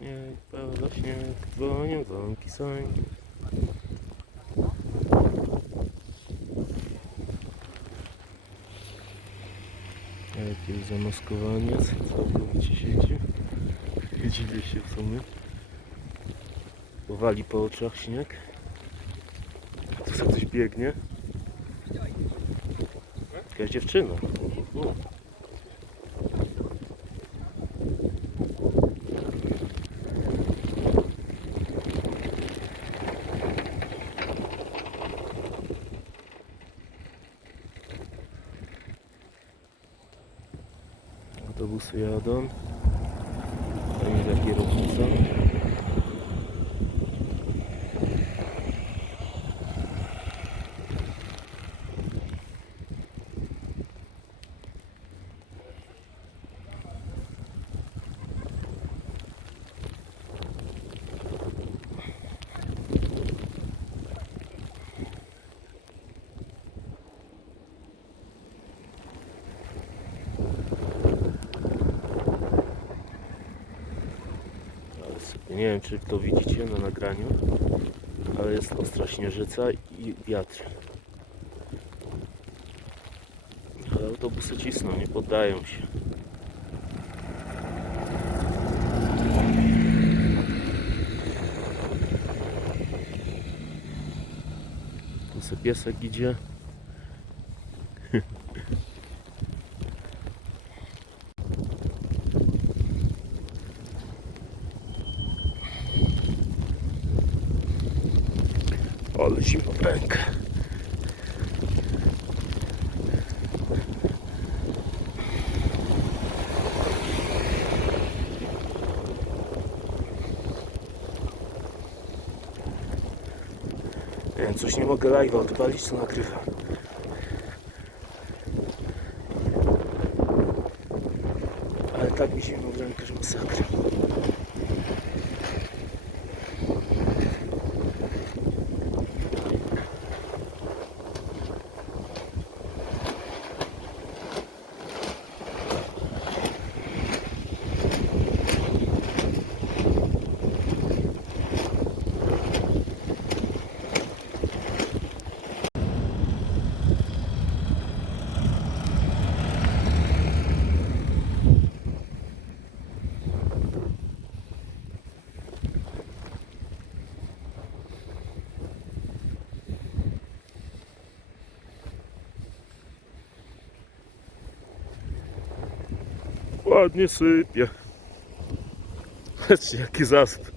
śnieg, pada śnieg, dzwonią dzwonki sońki. Jakie zamaskowanie, całkowicie siedzi. Dziwię się w sumie. Powali po oczach śnieg. Tu sobie coś biegnie. Jakaś dziewczyna. U. bu suyadan en güzel yer olsun. Nie wiem czy to widzicie na nagraniu, ale jest ostra śnieżyca i wiatr. Ale autobusy cisną, nie poddają się. Tu sobie piesek idzie. Ale zimno w coś nie mogę live'a odpalić, co nagrywa. Ale tak mi zimno w rękę, że masakra. Ładnie sypie. Patrzcie jaki zasp.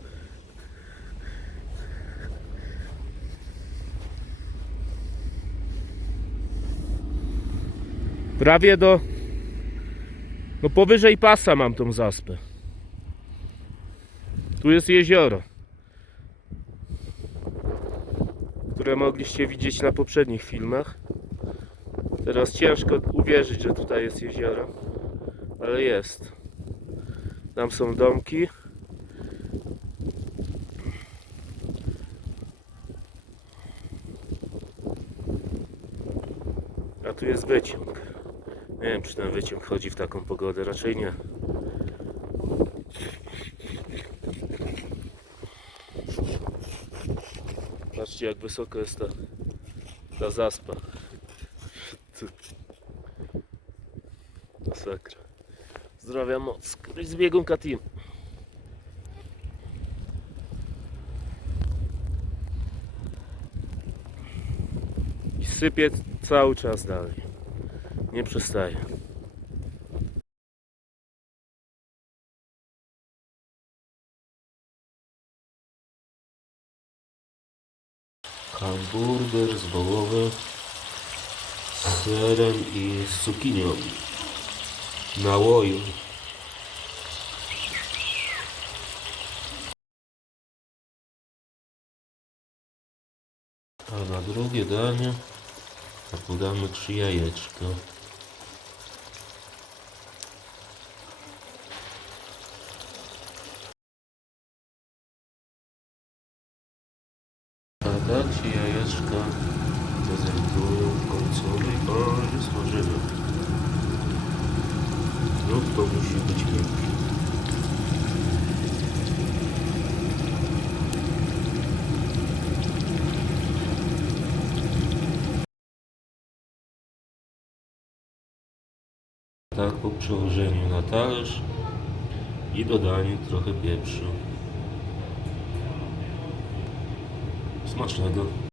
Prawie do... No powyżej pasa mam tą zaspę. Tu jest jezioro. Które mogliście widzieć na poprzednich filmach. Teraz ciężko uwierzyć, że tutaj jest jezioro ale jest. Tam są domki. A tu jest wyciąg. Nie wiem, czy ten wyciąg chodzi w taką pogodę, raczej nie. Patrzcie, jak wysoko jest ta, ta zaspa. Masakra. Zdrowia moc. Któryś z biegunka team. I sypie cały czas dalej. Nie przestaje. Hamburger z wołowy z serem i z cukinią na łoju. A na drugie danie podamy trzy jajeczka. A jajeczka prezentują w końcowej porze spożywa lód to musi być miękki. Tak po przełożeniu na talerz i dodaniu trochę pieprzu. Smacznego.